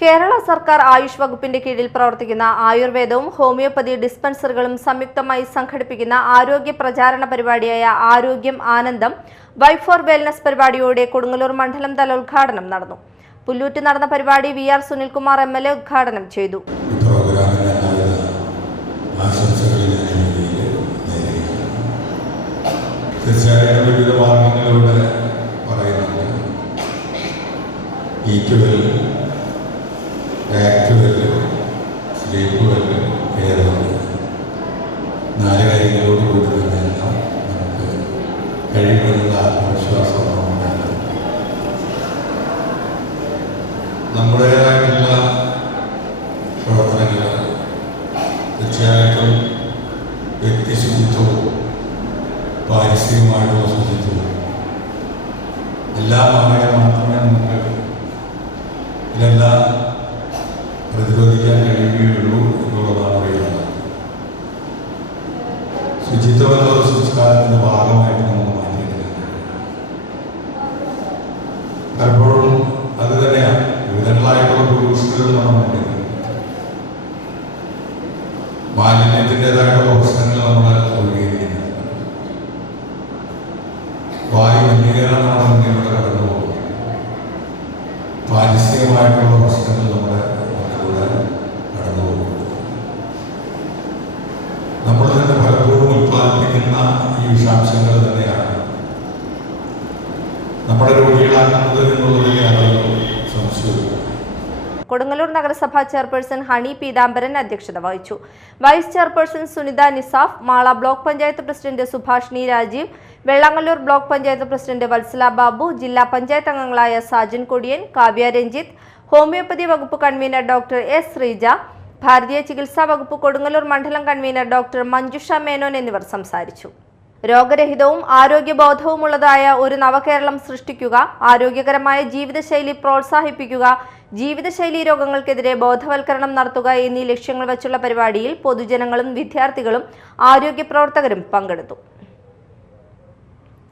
കേരള സർക്കാർ ആയുഷ് വകുപ്പിന്റെ കീഴിൽ പ്രവർത്തിക്കുന്ന ആയുർവേദവും ഹോമിയോപ്പതി ഡിസ്പെൻസറികളും സംയുക്തമായി സംഘടിപ്പിക്കുന്ന ആരോഗ്യ പ്രചാരണ പരിപാടിയായ ആരോഗ്യം ആനന്ദം വൈബ് ഫോർ വെൽനസ് പരിപാടിയോടെ കൊടുങ്ങല്ലൂർ മണ്ഡലം തല ഉദ്ഘാടനം നടന്നു. പുല്ലൂറ്റ് നടന്ന പരിപാടി VR സുനിൽകുമാർ MLA ഉദ്ഘാടനം ചെയ്തു. നാല് കാര്യങ്ങളോട് കൂടി തന്നെയെല്ലാം നമുക്ക് കഴിയുമെന്നുള്ള ആത്മവിശ്വാസമാണ് ഉണ്ടാകുന്നത്. നമ്മുടേതായിട്ടുള്ള പ്രവർത്തനങ്ങൾ തീർച്ചയായിട്ടും വ്യക്തിശുചിത്വവും പാരിസ്ഥിതികമായിട്ടുള്ള ശുചിത്വവും എല്ലാം ആയാൽ മാത്രമേ നമുക്ക് ഇതെല്ലാം പ്രതിരോധിക്കാൻ കഴിയുകയുള്ളൂ എന്നുള്ളതാണ് പറയുന്നത്. ശുചിത്വം എന്ന സംസ്കാരത്തിൻ്റെ ഭാഗമായിട്ട് നമുക്ക് മാറ്റിയെടുക്കുന്നത് പലപ്പോഴും അത് തന്നെയാണ്. വിവിധങ്ങളായിട്ടുള്ള പ്രൊഡ്യൂസുകൾ നമ്മളുണ്ട്. മാലിന്യത്തിൻ്റെതായിട്ടുള്ള പ്രശ്നങ്ങൾ നമ്മൾ ഒഴുകിയിരിക്കുന്നത് വായു മലിനീകരണമാണ് മുന്നിലൂടെ കടന്നു പോകുന്നത്. പാരിസ്ഥിതികമായിട്ടുള്ള പ്രശ്നങ്ങൾ നമ്മുടെ മുന്നിലൂടെ കടന്നു പോകുന്നത്. നമ്മൾ തന്നെ പലപ്പോഴും ഉത്പാദിപ്പിക്കുന്ന ഈ വിഷാംശങ്ങൾ തന്നെയാണ് നമ്മുടെ രോഗികളാക്കുന്നത് എന്നുള്ളതിൽ യാതൊരു സംശയവും. കൊടുങ്ങല്ലൂർ നഗരസഭാ ചെയർപേഴ്സൺ ഹണി പീതാംബരൻ അധ്യക്ഷത വഹിച്ചു. Vice chairperson Sunitha Nisaf, Mala block panchayat president Subhashini Rajeev, Vellangallur block panchayat president Vatsala Babu, ജില്ലാ പഞ്ചായത്ത് അംഗങ്ങളായ സാജൻ കൊടിയൻ, കാവ്യ രഞ്ജിത്ത്, ഹോമിയോപ്പതി വകുപ്പ് കൺവീനർ ഡോക്ടർ S ശ്രീജ, ഭാരതീയ ചികിത്സാ വകുപ്പ് കൊടുങ്ങല്ലൂർ മണ്ഡലം കൺവീനർ ഡോക്ടർ മഞ്ജുഷ മേനോൻ എന്നിവർ സംസാരിച്ചു. രോഗരഹിതവും ആരോഗ്യബോധവുമുള്ളതായ ഒരു നവകേരളം സൃഷ്ടിക്കുക, ആരോഗ്യകരമായ ജീവിതശൈലി പ്രോത്സാഹിപ്പിക്കുക, ജീവിതശൈലി രോഗങ്ങൾക്കെതിരെ ബോധവൽക്കരണം നടത്തുക എന്നീ ലക്ഷ്യങ്ങൾ വച്ചുള്ള പരിപാടിയിൽ പൊതുജനങ്ങളും വിദ്യാർത്ഥികളും ആരോഗ്യ പ്രവർത്തകരും പങ്കെടുത്തു.